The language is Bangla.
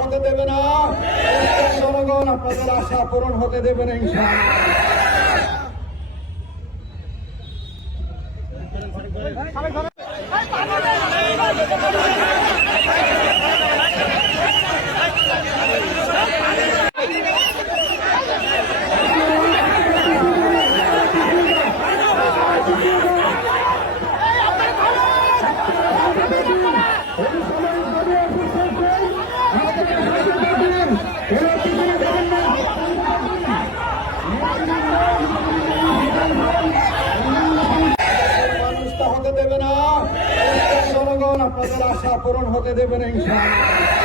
হতে দেবে না, জনগণ আপনাদের আশা পূরণ হতে দেবে না ইনশাআল্লাহ। হতে দেবে না, জনগণ আপনাদের আশা পূরণ হতে দেবে না ইনশাআল্লাহ।